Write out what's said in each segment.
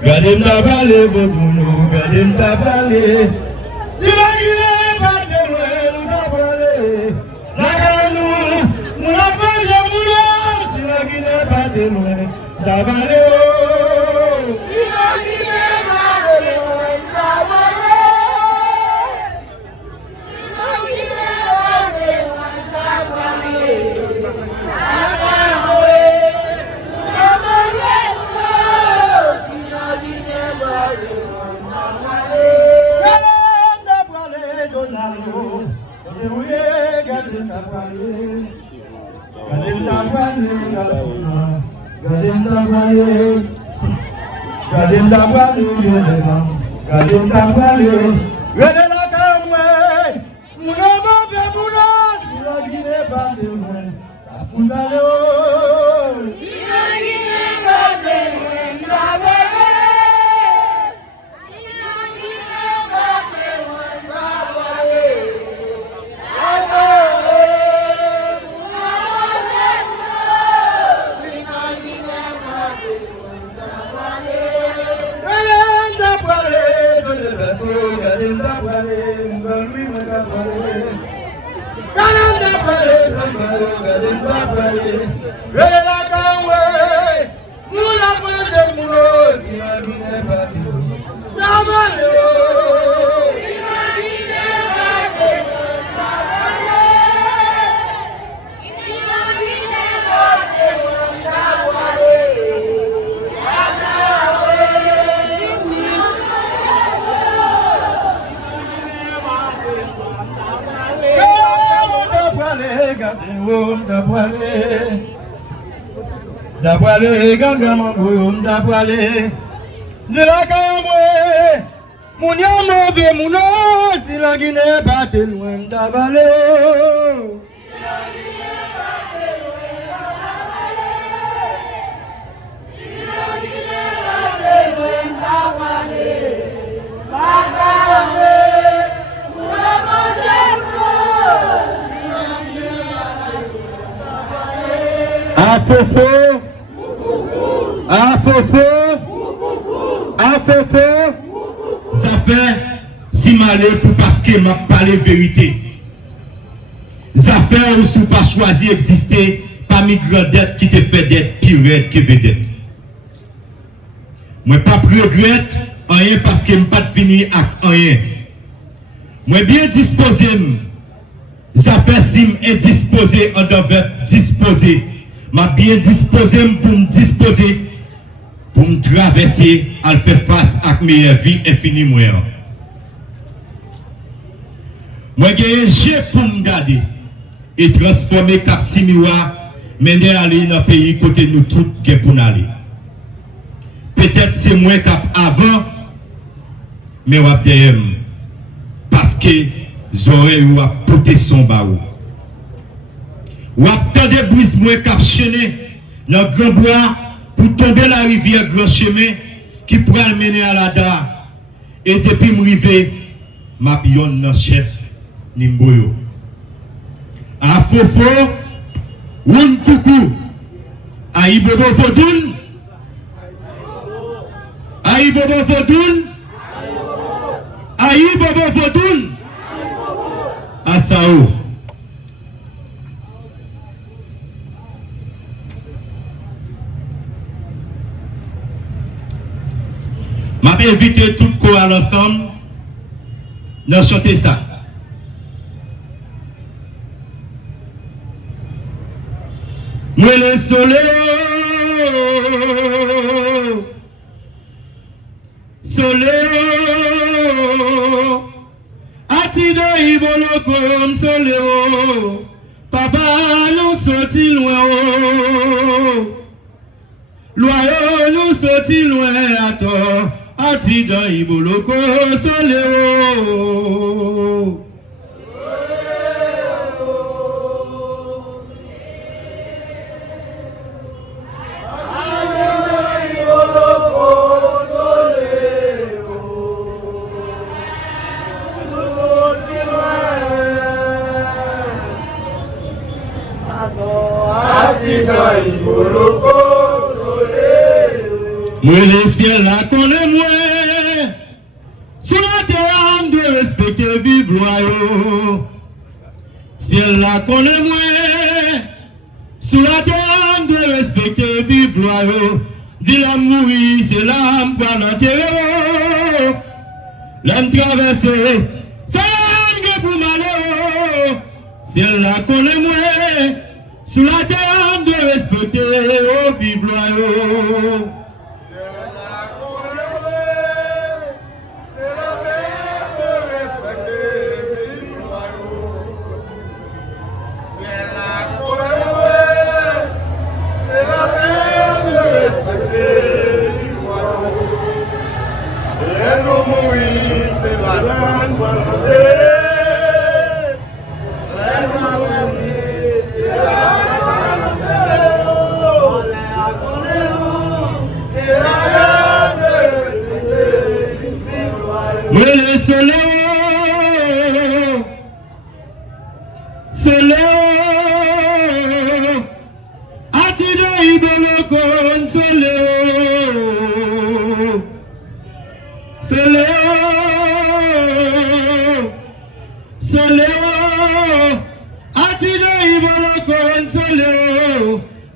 Gadim da vale bobuno, gadim da vale. Silagine bade welu da vale. Laganu, mulapa jamuna. Silagine bade welu da vale. Silagine bade welu da vale. Silagine bade welu da vale. Dabwale ganga manguyum dabwale Zilakamwe Munyamo ve muno Silagine bate loin dabale Silagine bate loin dabale Silagine bate loin dabale Bagawe Munyamo jemko Silagine bate loin dabale Afofo Afofo, ça fait si malheur pour parce que m'a parlé vérité. Ça fait aussi pas choisi exister parmi grandes dettes qui te fait d'être pire que vedette. Moi pas regrette rien parce que m'a pas fini avec rien. Moi bien disposé. Ça fait si indisposé on devait disposer. M'a bien disposé pour me disposer. Pour me traverser, à faire face à mes vies infinie. Moi, j'ai un jet pour me garder et transformer Cap Simiwa, mener aller dans le pays côté nous tous pour nous aller. Peut-être c'est moins cap avant, mais on parce que j'aurais eu à porter son baou. Ou à des brises moins cap chaîné dans le grand bois. Pour tomber la rivière Grand Chemin qui pourrait mener à la DA. Et depuis m'arriver, ma pionne dans chef Nimboyo. A Fofo, Woun Koukou, a Ibobo Fodoun, a Ibobo Fodoun, a Ibobo Fodoun, a Sao. Je vais inviter tout le corps à l'ensemble de chanter ça. Moi le soleil, atido ibolo comme soleil, papa nous sorti loin. Loyaux nous sortis loin à tort, à ti dans Iboloko, soléo. Moi le ciel là connaît moi. Sur la terre on doit respecter vivre loyaux. Ciel là connaît moi. Sur la terre on doit respecter vivre loyaux. Dis la mourir c'est l'âme pour l'enterrer. L'âme traverser c'est l'âme pour malheur. Ciel là connaît moi. Sur la terre on doit respecter vivre loyaux.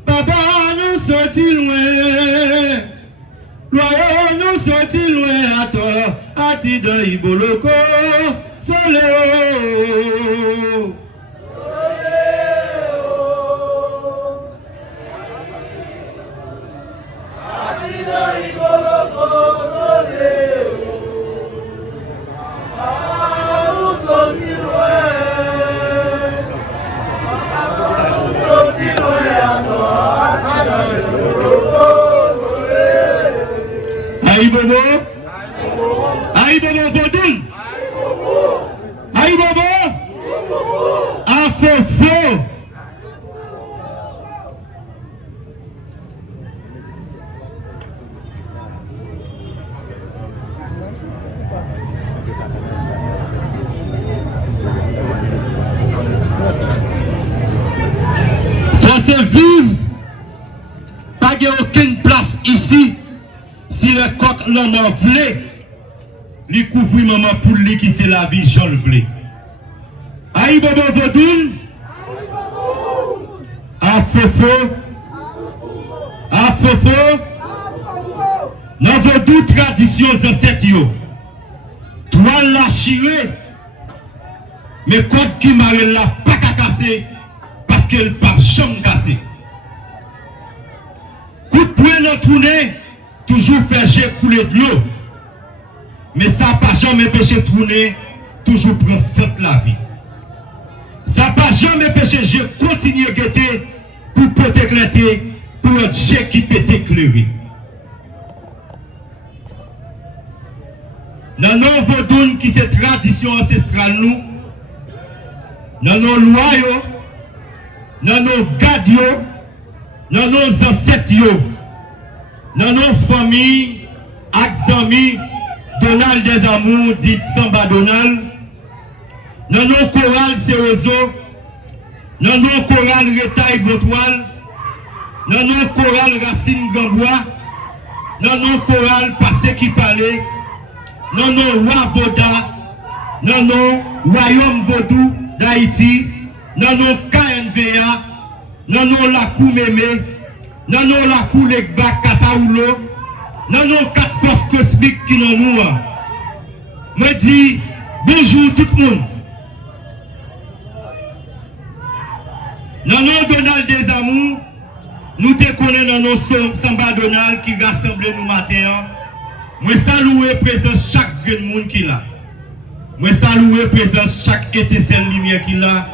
Papa nous sortis loin, loyaux nous sortis loin à toi, à ti dans Iboloko, soléo. Aïe bobo, aïe bobo Vodoun, aïe bobo, à faux. Faut se vivre, pas de aucune place ici. Si le coq l'homme vlé, lui couvre maman pour lui qui c'est la vie, j'en le vlé. Aïe bobo Vodoun, à faux, dans vos deux traditions ancêtres, toi la chiré, mais coq qui m'a la pas qu'à casser, parce qu'elle pas jamais cassé. Coup de poing dans tourner, toujours faire jet couler de l'eau. Mais ça n'a pas jamais empêché tourner, toujours prendre cette la vie. Ça n'a pas jamais empêché jet continuer à guetter pour peut éclater, pour un jet qui peut éclairer. Dans nos Vodounes qui c'est tradition ancestrale nous, dans nos lois, dans nos gardes, dans nos ancêtres, dans nos familles, avec amis, Donald des Amours, dit Samba Donald, dans nos chorales Seozo, dans nos chorales Retail Botoile, dans nos chorales Racine Gambois, dans nos chorales Passé qui parlait, dans nos rois Voda, dans nos royaumes Vodou d'Haïti, dans nos KNVA, dans nos Lakou Mémé, dans nos Lakou Lekba Kataoulo, dans nos 4 forces cosmiques qui nous nous. Je dis bonjour tout le monde. Dans nos Donald des Amours, nous te connaissons dans nos Samba Donald qui rassemble nous matin. Moi salue présence chaque grand monde qui là. Moi salue présence chaque étincelle lumière qui là,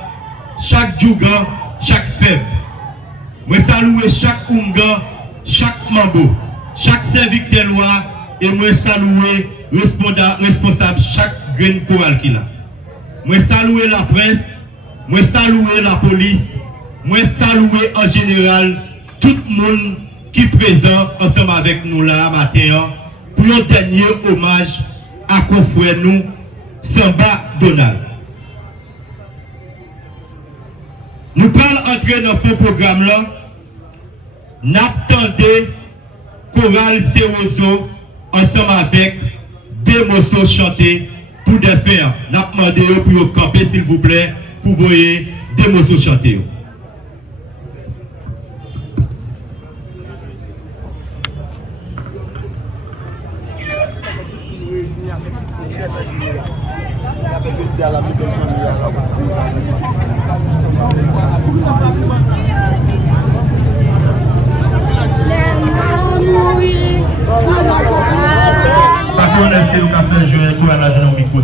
chaque djougan, chaque fève. Moi salue chaque unga, chaque membre, chaque serviteur de loi, et moi saluer responsable chaque grain chorale qu'il a. Moi saluer la presse, moi saluer la police, moi saluer en général tout le monde qui est présent ensemble avec nous là matin pour un dernier hommage à confrère nous, Samba Donald. Nous parlons entrer dans ce programme là, n'attendez chorale Seroso ensemble avec des morceaux chantés pour des faire. N'a demandé pour camper s'il vous plaît pour voyer des morceaux chantés. Par contre, est-ce que vous avez fait jouer pour la jeune micro?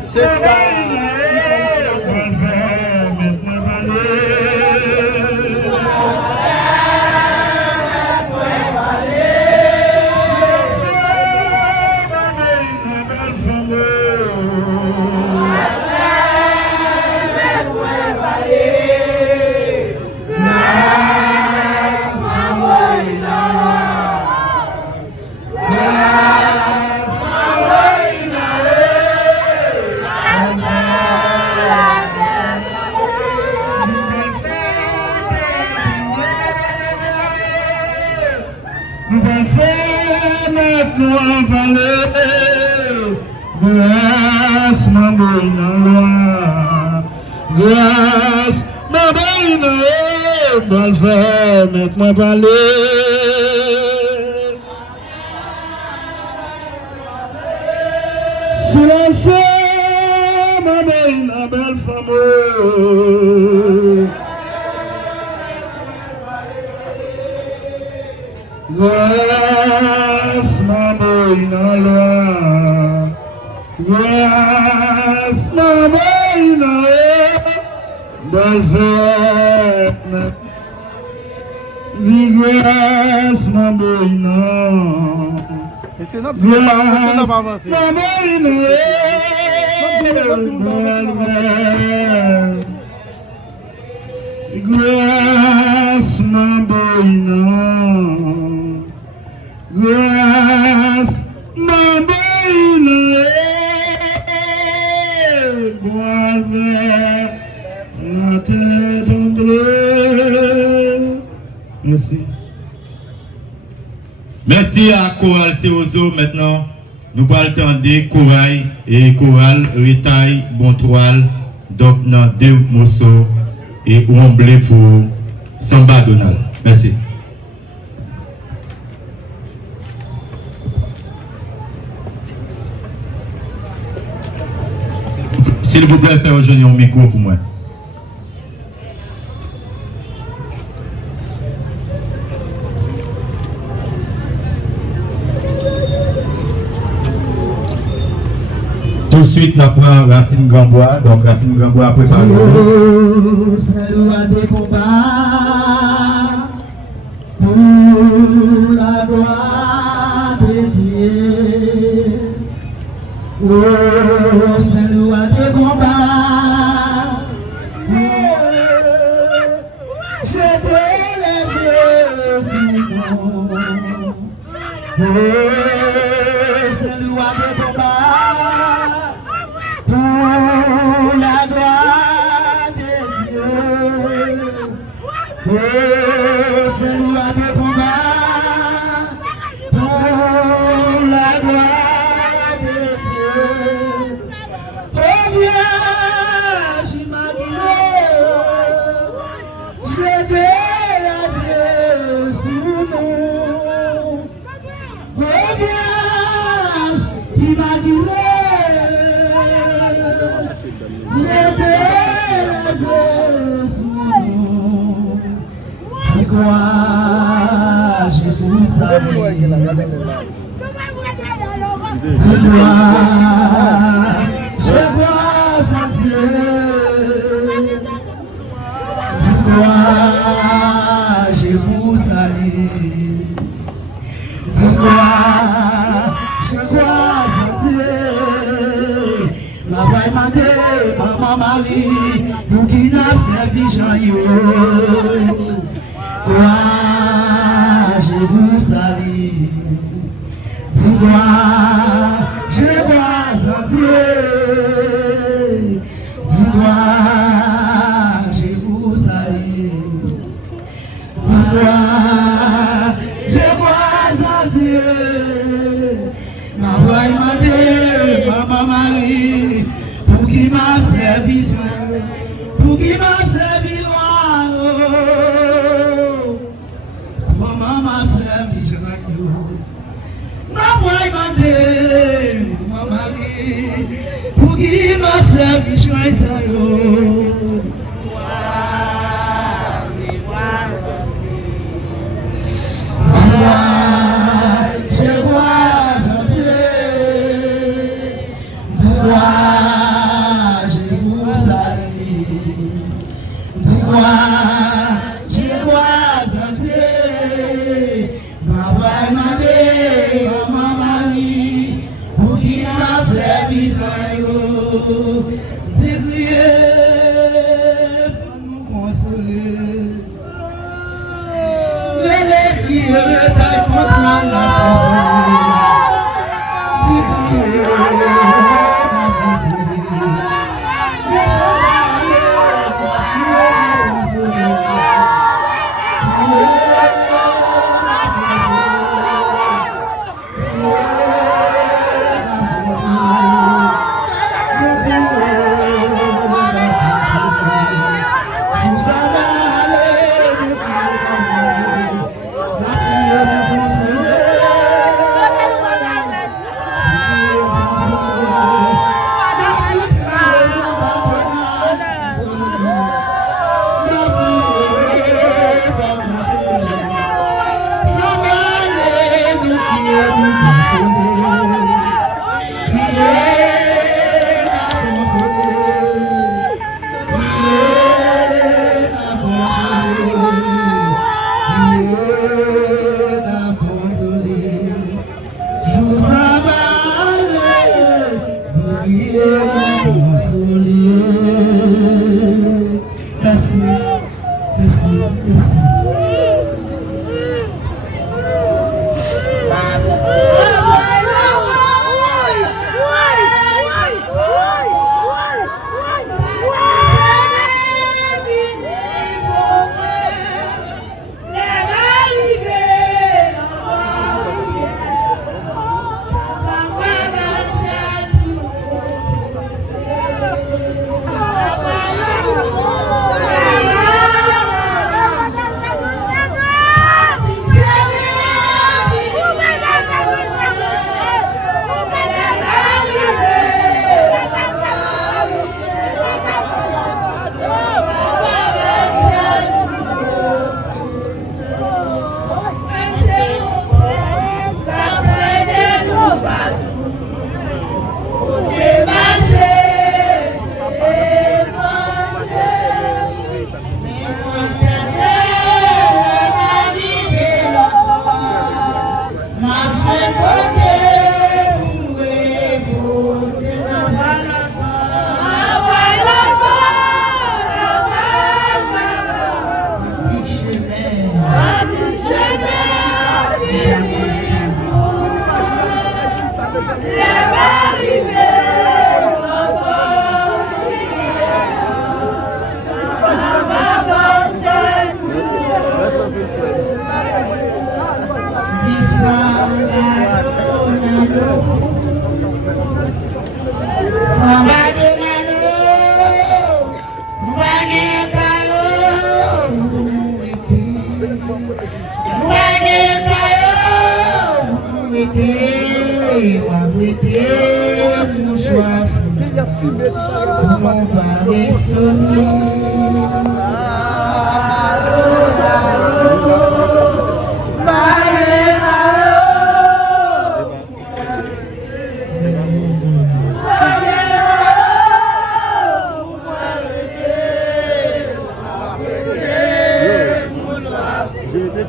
C'est ça. Grâce, ma bonne loi, grâce, ma bonne loi, le faire, mettre-moi parler. Silencieux, ma bonne belle femme. Grâce, ma bonne loi, grâce, ma bonne loi, dis grâce, ma bonne. Et c'est notre vie, ma bonne. Grâce, ma bonne. Grâce, ma bonne. Bois vert, la tête en bleu. Merci. Merci à Chorale Seozo. Maintenant, nous allons attendre Chorale et Chorale Retail Bontoile. Donc, dans deux morceaux et omblé pour Samba Donald. Merci. S'il vous plaît, faire aujourd'hui un micro pour moi. Tout de suite, nous prenons Racine Gambois. Donc, Racine Gambois après ça. Oh, c'est loin des combats pour la gloire de Dieu. Oh, c'est loin des combats. J'ai les yeux sur moi. Oh, c'est loin des combats. Pour la gloire de Dieu, oh, c'est loi de combat. Pour la gloire de Dieu, oh bien, j'imaginais, j'étais les yeux sous nous. Oh bien, j'imaginais. Je vous salue. Je vois en Dieu. Dis-moi, je vous salue. Dis-moi, je crois en Dieu. Ma vraie madame, maman Marie, nous qui n'a servi Jean-Yo. Quoi, je vous salue. Dis-moi, je crois en Dieu. Dis-moi, Jérusalem. Dis-moi, je crois en Dieu. Ma voix m'a dit, Maman Marie, pour qui m'a servi, pour qui m'a servi loin. Maman m'a servi, je crois. Ma voix m'a dit, Maman Marie, pour qui m'a servi, je crois. Je crois en Dieu, dis-moi, Jérusalem, dis-moi, je crois en Dieu, ma voix m'a dit, Maman Marie, pour qui m'a servi, dis-moi, pour nous consoler. Merci, merci, merci.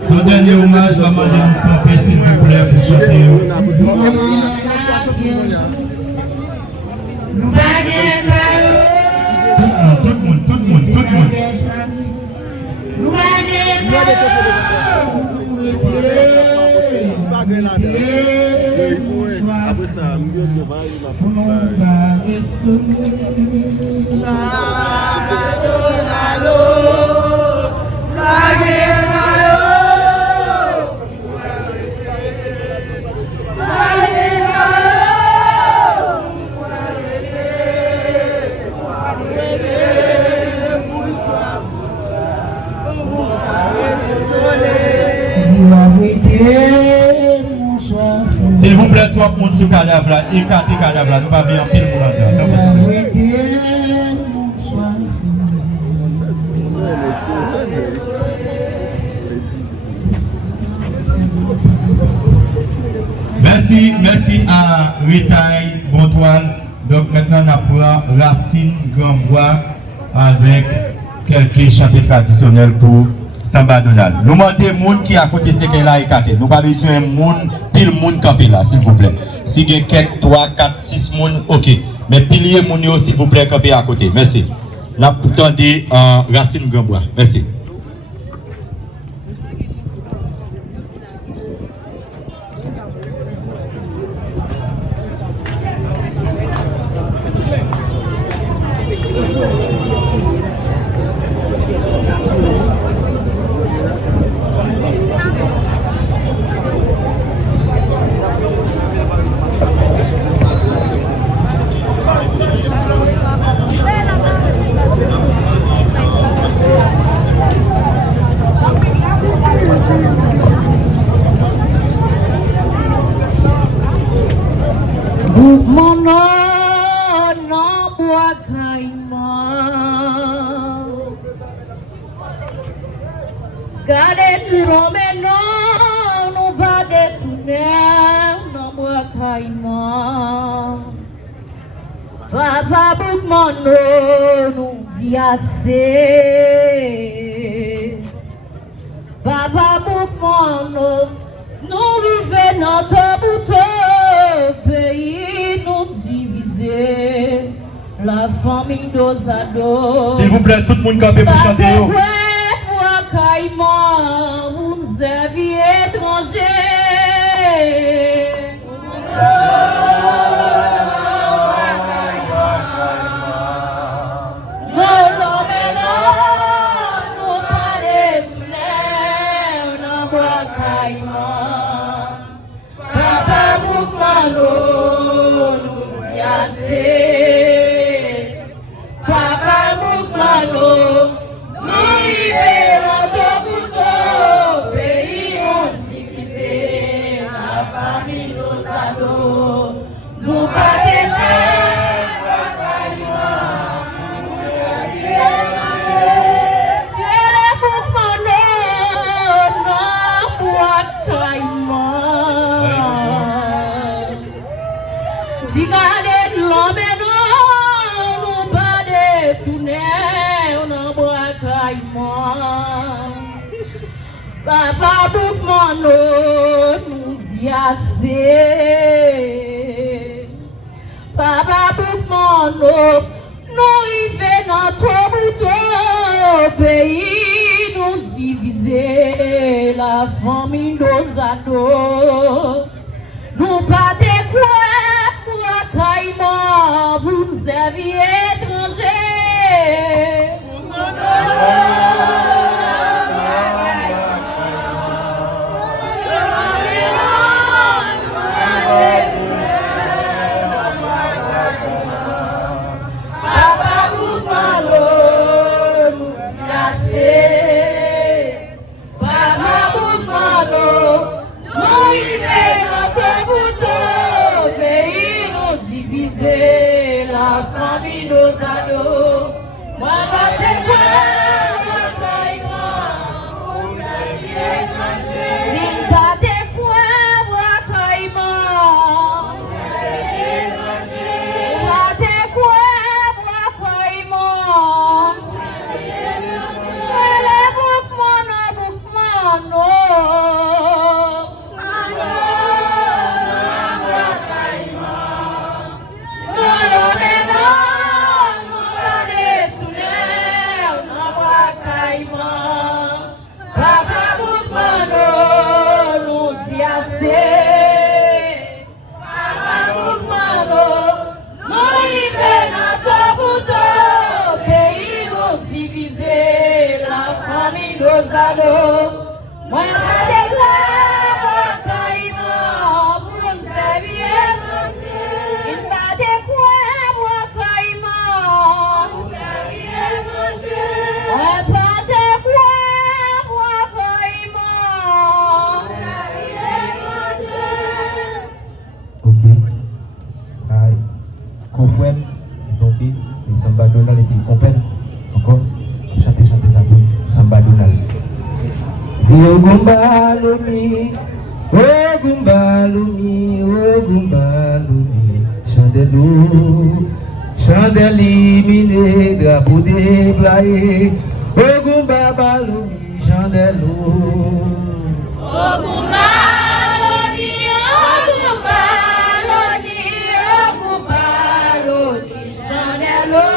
Son dernier hommage va demander un campé s'il vous plaît pour chanter. Tout le monde. pour nous va ressonner. S'il vous plaît, trois monde sur le cadavre là, écartez le cadavre là, nous pas bien en pile pour Merci à Ritaille Bontoile. Donc maintenant on apprend Racine Grandbois avec quelques chants traditionnels pour Samba Donald. Nous demandons des gens qui à côté de ce qu'elle a écarté. Nous pas besoin de monde, pile monde camper là, s'il vous plaît. Si il y a quelques 3, 4, 6 monde, ok. Mais pilier monde s'il vous plaît, camper à côté. Merci. Nous attendons Racine Grandbois. Merci. Papa Boukmano nous dit assez. Papa Boukmano nous vivons notre bouton pays nous diviser. La famille d'Ozado. S'il vous plaît, tout le monde campé pour chanter. Vous aviez étranger. Papa Boukmano nous dit assez. Papa Boukmano nous vivons notre bouton pays nous diviser la famille d'Ozado. Nous pas de quoi pour accueillir vous aviez étranger. La famille d'Ozado, moi pas de quoi, vous aviez étranger. Il pas de quoi, pas de quoi, comprendre encore chanter ça pour Samba Donald. Zio Gumba Lumi, oh Gumba Lumi, Chandelou, Chandelimine, drapeau déblayé, oh Gumba Lumi, Chandelou. Oh Gumba Lumi, oh Gumba Lumi, oh Gumba Lumi, Chandelou.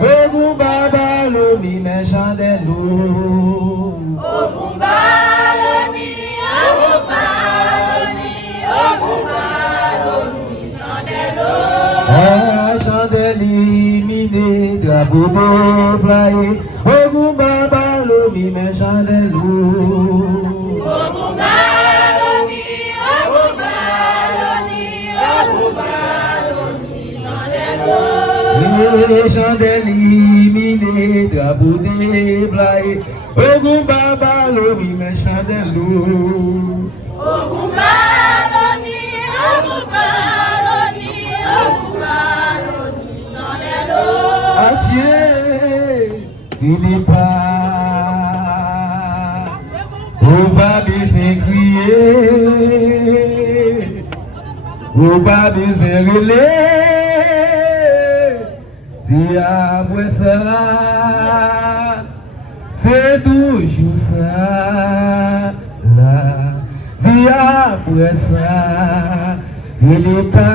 Ogumba Lumi me chandelou. Ogumba Lumi, Ogumba Lumi, Ogumba Lumi, chandelou. Ah, chandelimine, drapeau déployé. Ogumba Lumi me chandelou. Ogumba Lumi, Ogumba Lumi, Ogumba Lumi, chandelou. Chandelimine, drapeau déployé. Ogumba Lumi me chandelou. Ogumba Lumi, Ogumba Lumi, Ogumba Lumi, chandelou. Atier, Philippa, au babi c'est crier, au babi c'est relais, dis après ça, c'est toujours ça, là, dis après ça, Philippa.